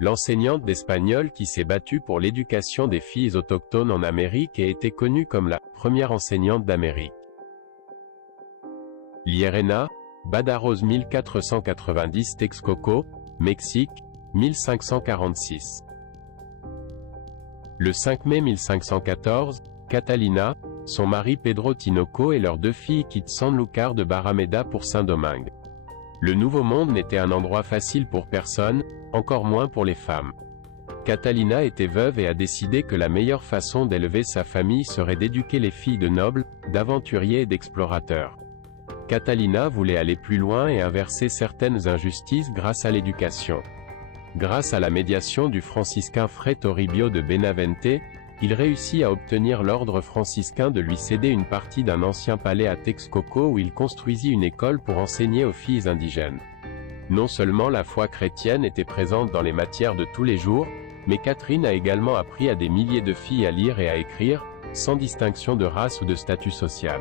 l'enseignante d'espagnol qui s'est battue pour l'éducation des filles autochtones en Amérique et était connue comme la première enseignante d'Amérique. Llerena, Badajoz 1490 Texcoco, Mexique, 1546. Le 5 mai 1514, Catalina, son mari Pedro Tinoco et leurs 2 filles quittent Sanlúcar de Barrameda pour Saint-Domingue. Le Nouveau Monde n'était un endroit facile pour personne, encore moins pour les femmes. Catalina était veuve et a décidé que la meilleure façon d'élever sa famille serait d'éduquer les filles de nobles, d'aventuriers et d'explorateurs. Catalina voulait aller plus loin et inverser certaines injustices grâce à l'éducation. Grâce à la médiation du franciscain Fray Toribio de Benavente, il réussit à obtenir l'ordre franciscain de lui céder une partie d'un ancien palais à Texcoco où il construisit une école pour enseigner aux filles indigènes. Non seulement la foi chrétienne était présente dans les matières de tous les jours, mais Catherine a également appris à des milliers de filles à lire et à écrire, sans distinction de race ou de statut social.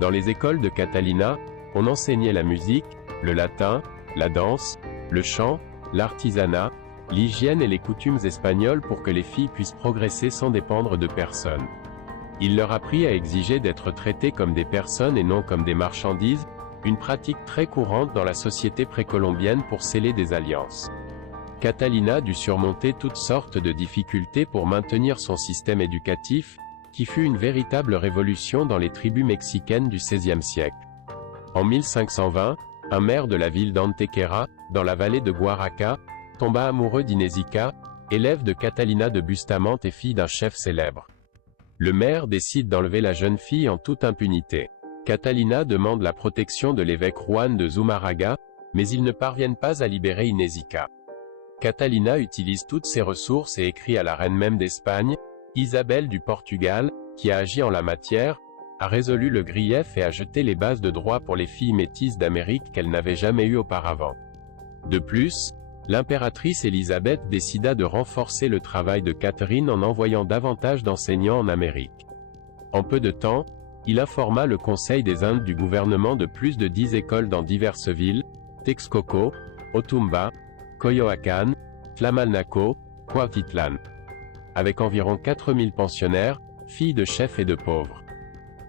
Dans les écoles de Catalina, on enseignait la musique, le latin, la danse, le chant, l'artisanat, l'hygiène et les coutumes espagnoles pour que les filles puissent progresser sans dépendre de personne. Il leur apprit à exiger d'être traitées comme des personnes et non comme des marchandises, une pratique très courante dans la société précolombienne pour sceller des alliances. Catalina dut surmonter toutes sortes de difficultés pour maintenir son système éducatif, qui fut une véritable révolution dans les tribus mexicaines du XVIe siècle. En 1520, un maire de la ville d'Antequera, dans la vallée de Guaraca, tomba amoureux d'Inésica, élève de Catalina de Bustamante et fille d'un chef célèbre. Le maire décide d'enlever la jeune fille en toute impunité. Catalina demande la protection de l'évêque Juan de Zumárraga, mais ils ne parviennent pas à libérer Inésica. Catalina utilise toutes ses ressources et écrit à la reine même d'Espagne, Isabelle du Portugal, qui a agi en la matière, a résolu le grief et a jeté les bases de droit pour les filles métisses d'Amérique qu'elle n'avait jamais eues auparavant. De plus, l'impératrice Élisabeth décida de renforcer le travail de Catherine en envoyant davantage d'enseignants en Amérique. En peu de temps, il informa le Conseil des Indes du gouvernement de plus de 10 écoles dans diverses villes, Texcoco, Otumba, Coyoacán, Tlamalnaco, Cuautitlán. Avec environ 4000 pensionnaires, filles de chefs et de pauvres.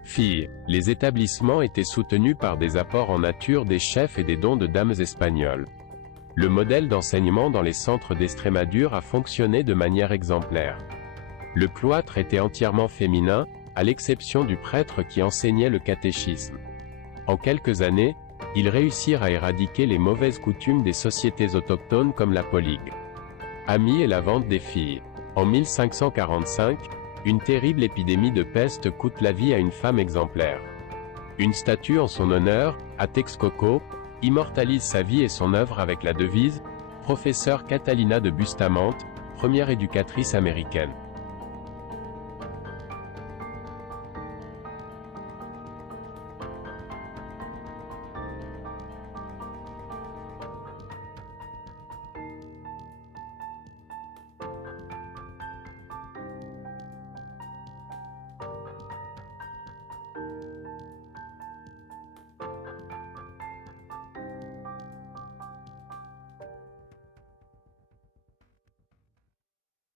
Filles, les établissements étaient soutenus par des apports en nature des chefs et des dons de dames espagnoles. Le modèle d'enseignement dans les centres d'Estrémadure a fonctionné de manière exemplaire. Le cloître était entièrement féminin, à l'exception du prêtre qui enseignait le catéchisme. En quelques années, ils réussirent à éradiquer les mauvaises coutumes des sociétés autochtones comme la poligue. Amis et la vente des filles. En 1545, une terrible épidémie de peste coûte la vie à une femme exemplaire. Une statue en son honneur, à Texcoco, immortalise sa vie et son œuvre avec la devise « Professeur Catalina de Bustamante, première éducatrice américaine ».